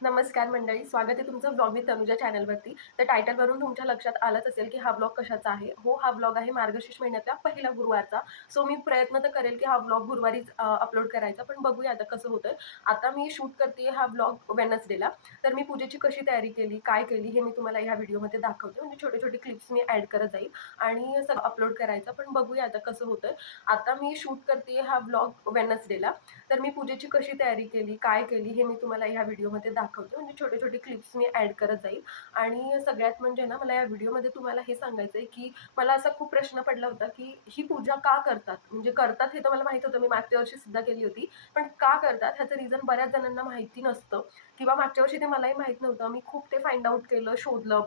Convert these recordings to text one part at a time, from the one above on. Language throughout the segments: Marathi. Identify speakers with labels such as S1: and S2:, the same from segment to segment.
S1: नमस्कार मंडळी स्वागत आहे तुमचं ब्लॉग मी तनुजा चॅनलवरती तर टायटलवरून तुमच्या लक्षात आलंच असेल की हा ब्लॉग कशाचा आहे. हो हा ब्लॉग आहे मार्गशीर्ष महिन्यातल्या पहिला गुरुवारचा. सो मी प्रयत्न तर करेल की हा ब्लॉग गुरुवारीच अपलोड करायचा पण बघूया आता कसं होतं आता मी शूट करते हा ब्लॉग वेनसडेला तर मी पूजेची कशी तयारी केली काय केली हे मी तुम्हाला ह्या व्हिडिओमध्ये दाखवते. म्हणजे छोटे छोटे क्लिप्स मी ॲड करत जाईल आणि सगळं अपलोड करायचं पण बघूया आता कसं होतं आता मी शूट करते हा ब्लॉग वेनसडेला तर मी पूजेची कशी तयारी केली काय केली हे मी तुम्हाला ह्या व्हिडिओमध्ये दाखवते. म्हणजे छोटे छोटे क्लिप्स मी ॲड करत जाईल. आणि सगळ्यात म्हणजे ना मला या व्हिडिओमध्ये तुम्हाला हे सांगायचं आहे की मला असा खूप प्रश्न पडला होता की ही पूजा का करतात? म्हणजे करतात हे तर मला माहीत होतं. मी मागच्या वर्षी सुद्धा केली होती. पण का करतात? ह्याचं रिझन बऱ्याच जणांना माहिती नसतं. किंवा मागच्या वर्षी ते मलाही माहीत नव्हतं. मी खूप ते फाइंड आउट केलं शोधलं.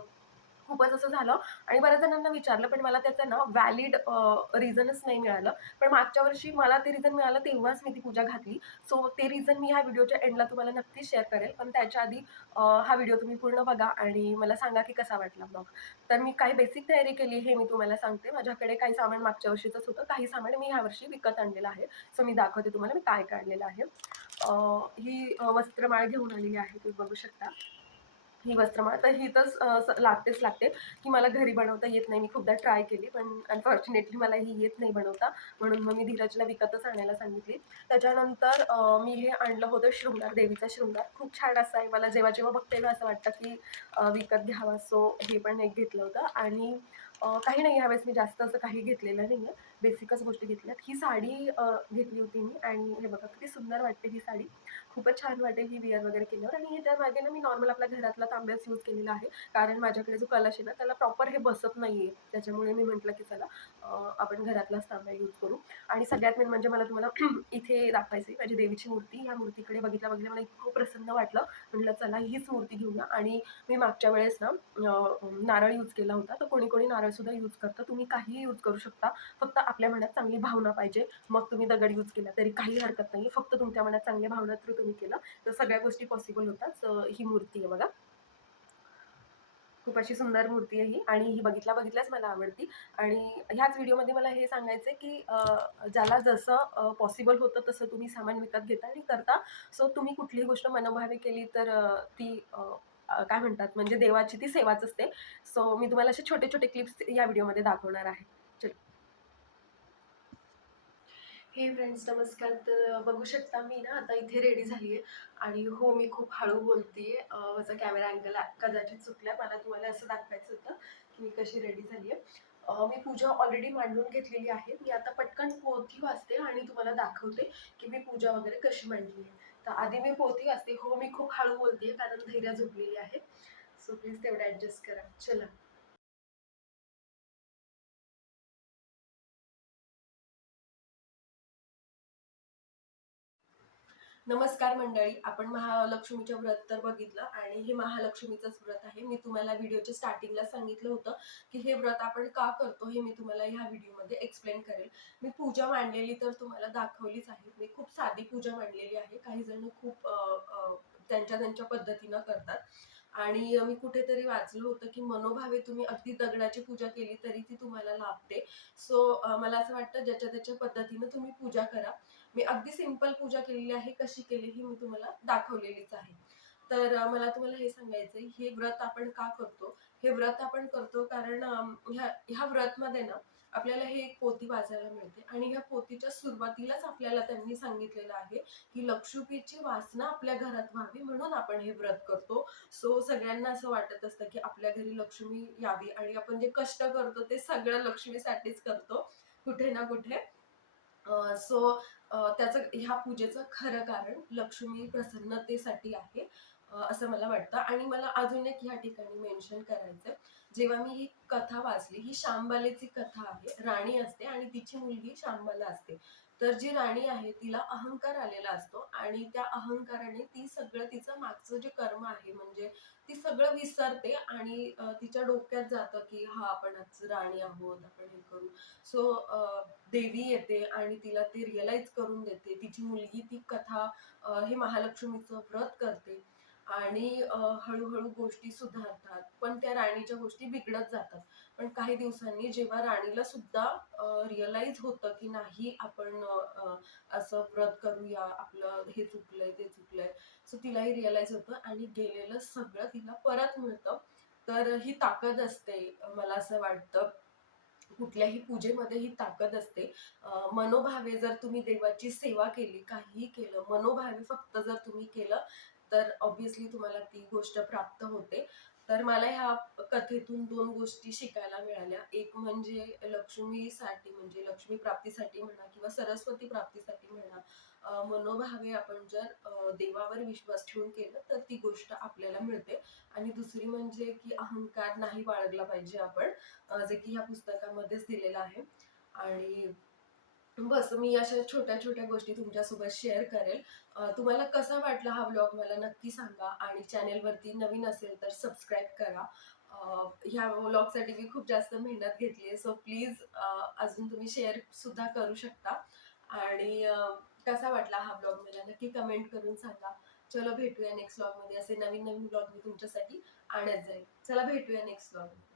S1: खूपच असं झालं आणि बऱ्याच जणांना विचारलं पण मला त्याचं ना व्हॅलिड रिझनच नाही मिळालं. पण मागच्या वर्षी मला ते रिझन मिळालं तेव्हाच मी ती पूजा घातली. सो ते रिझन मी ह्या व्हिडिओच्या एंडला तुम्हाला नक्कीच शेअर करेल. पण त्याच्या आधी हा व्हिडिओ तुम्ही पूर्ण बघा आणि मला सांगा की कसा वाटला ब्लॉग तर मी काही बेसिक तयारी केली हे मी तुम्हाला सांगते. माझ्याकडे काही सामान मागच्या वर्षीचंच होतं. काही सामान मी ह्या वर्षी विकत आणलेलं आहे. सो मी दाखवते तुम्हाला मी काय काढलेलं आहे. ही वस्त्रमाळ घेऊन आलेली आहे तुम्ही बघू शकता. ही वस्त्रमाळ तर ही तर लागतेच लागते की मला घरी बनवता येत नाही. मी खूपदा ट्राय केली पण अनफॉर्च्युनेटली मला ही येत नाही बनवता. म्हणून मग मी धीरजला विकतच आणायला सांगितली. त्याच्यानंतर मी हे आणलं होतं शृंगार देवीचा शृंगार. खूप छान असं आहे. मला जेव्हा जेव्हा बघते ना असं वाटतं की विकत घ्यावा सो हे पण एक घेतलं होतं. आणि काही नाही. ह्यावेळेस मी जास्त असं काही घेतलेलं नाही आहे बेसिकच गोष्टी घेतल्यात ही साडी घेतली होती मी आणि हे बघा किती सुंदर वाटते ही साडी. खूपच छान वाटेल ही विअर वगैरे केल्यावर आणि हे मागे ना मी नॉर्मल आपल्या घरातला तांब्याच यूज केलेला आहे. कारण माझ्याकडे जो कलश आहे ना त्याला प्रॉपर हे बसत नाही आहे त्याच्यामुळे मी म्हटलं की चला आपण घरातलाच तांब्या यूज करू. आणि सगळ्यात मेन म्हणजे मला तुम्हाला इथे दाखवायचं माझी देवीची मूर्ती. ह्या मूर्तीकडे बघितल्या बघितल्या मला इतकं प्रसन्न वाटलं. म्हटलं चला हीच मूर्ती घेऊया. आणि मी मागच्या वेळेस ना नारळ यूज केला होता. तर कोणी कोणी नारळसुद्धा यूज करतं. तुम्ही काहीही यूज करू शकता. फक्त आपल्या मनात चांगली भावना पाहिजे. मग तुम्ही दगड यूज केला तरी काही हरकत नाही फक्त तुमच्या मनात चांगल्या भावना थ्रू तुम्ही केलं तर सगळ्या गोष्टी पॉसिबल होतात. ही मूर्ती आहे बघा. खूप अशी सुंदर मूर्ती आहे ही. आणि ही बघितल्या बघितल्याच मला आवडती. आणि ह्याच व्हिडिओमध्ये मला हे सांगायचं आहे की ज्याला जसं पॉसिबल होतं तसं तुम्ही सामान विकत घेता आणि करता. सो तुम्ही कुठलीही गोष्ट मनोभावे केली तर ती काय म्हणतात? म्हणजे देवाची ती सेवाच असते. सो मी तुम्हाला असे छोटे छोटे क्लिप्स या व्हिडिओमध्ये दाखवणार आहे चलो हे फ्रेंड्स नमस्कार. तर बघू शकता मी ना आता इथे रेडी झाली आहे आणि हो मी खूप हळू बोलते माझा कॅमेरा अँगल कदाचित चुकला मला तुम्हाला असं दाखवायचं होतं की मी कशी रेडी झाली आहे मी पूजा ऑलरेडी मांडून घेतलेली आहे. मी आता पटकन पोथी वाचते आणि तुम्हाला दाखवते की मी पूजा वगैरे कशी मांडली आहे तर आधी मी पोथी वाचते. हो मी खूप हळू बोलते कारण धैर्य झोपलेली आहे. सो प्लीज तेवढं ॲडजस्ट करा. चला. नमस्कार मंडळी आपण महालक्ष्मीचं व्रत तर बघितलं आणि हे महालक्ष्मीचंच व्रत आहे. मी तुम्हाला व्हिडिओच्या स्टार्टिंगला सांगितलं होतं की हे व्रत आपण का करतो हे मी तुम्हाला ह्या व्हिडिओमध्ये एक्सप्लेन करेल. मी पूजा मांडलेली तर तुम्हाला दाखवलीच आहे. मी खूप साधी पूजा मांडलेली आहे. काही जण खूप त्यांच्या त्यांच्या पद्धतीनं करतात. आणि मी कुठेतरी वाचलं होतं की मनोभावे तुम्ही अगदी दगडाची पूजा केली तरी ती तुम्हाला लाभते. सो मला असं वाटतं ज्याच्या त्याच्या पद्धतीनं तुम्ही पूजा करा. मी अगदी सिंपल पूजा केलेली आहे कशी केली ही मी तुम्हाला दाखवलेलीच आहे. तर मला तुम्हाला हे सांगायचं हे व्रत आपण का करतो? हे व्रत आपण करतो कारण ह्या ह्या व्रतमध्ये ना आपल्याला हे एक पोती वाचायला मिळते आणि ह्या पोतीच्या सुरुवातीलाच आपल्याला त्यांनी सांगितलेलं आहे की लक्ष्मीची वासना आपल्या घरात व्हावी म्हणून आपण हे व्रत करतो. सो सगळ्यांना असं वाटत असतं की आपल्या घरी लक्ष्मी यावी आणि आपण जे कष्ट करतो ते सगळं लक्ष्मीसाठीच करतो कुठे ना कुठे. सो त्याचं ह्या पूजेचं खरं कारण लक्ष्मी प्रसन्नतेसाठी आहे. असं मला वाटतं. आणि मला अजून एक ह्या ठिकाणी मेन्शन करायचं जेव्हा मी ही कथा वाचली ही शांबालेची कथा आहे राणी असते आणि तिची मुलगी शांबाला असते. तर जी राणी आहे तिला अहंकार आलेला असतो आणि त्या अहंकाराने ती सगळं तिचं मागचं जे कर्म आहे म्हणजे ती सगळं विसरते आणि तिच्या डोक्यात जातं की हा आपण राणी आहोत आपण हे करू. सो देवी येते आणि तिला ते रिअलाइज करून देते. तिची मुलगी ती कथा हे महालक्ष्मीचं व्रत करते. आणि हळूहळू गोष्टी सुधारतात. पण त्या राणीच्या गोष्टी बिघडत जातात. पण काही दिवसांनी जेव्हा राणीला सुद्धा रिअलाईज होतं की नाही आपण असं व्रत करूया आपलं हे चुकलंय ते चुकलंय सो तिलाही रिअलाइज होतं आणि गेलेलं सगळं तिला परत मिळतं. तर ही ताकद असते मला असं वाटतं. कुठल्याही पूजेमध्ये ही ताकद असते. मनोभावे जर तुम्ही देवाची सेवा केली काहीही केलं मनोभावे फक्त जर तुम्ही केलं तर ऑब्व्हियसली तुम्हाला ती गोष्ट प्राप्त होते. तर मला ह्या कथेतून दोन गोष्टी शिकायला मिळाल्या. एक म्हणजे लक्ष्मीसाठी म्हणजे लक्ष्मी प्राप्तीसाठी म्हणा किंवा सरस्वती प्राप्तीसाठी म्हणा मनोभावे आपण जर देवावर विश्वास ठेवून केलं तर ती गोष्ट आपल्याला मिळते. आणि दुसरी म्हणजे की अहंकार नाही बाळगला पाहिजे आपण जे की ह्या पुस्तकामध्येच दिलेलं आहे. आणि बस मी अशा छोट्या छोट्या गोष्टी तुमच्यासोबत शेअर करेल. तुम्हाला कसा वाटला हा व्लॉग मला नक्की सांगा आणि चॅनेलवरती नवीन असेल तर सबस्क्राईब करा. ह्या व्लॉगसाठी मी खूप जास्त मेहनत घेतली आहे सो प्लीज अजून तुम्ही शेअर सुद्धा करू शकता. आणि कसा वाटला हा ब्लॉग मला नक्की कमेंट करून सांगा. चलो भेटूया नेक्स्ट ब्लॉगमध्ये असे नवीन नवीन ब्लॉग मी तुमच्यासाठी आणत जाईल. चला भेटूया नेक्स्ट ब्लॉगमध्ये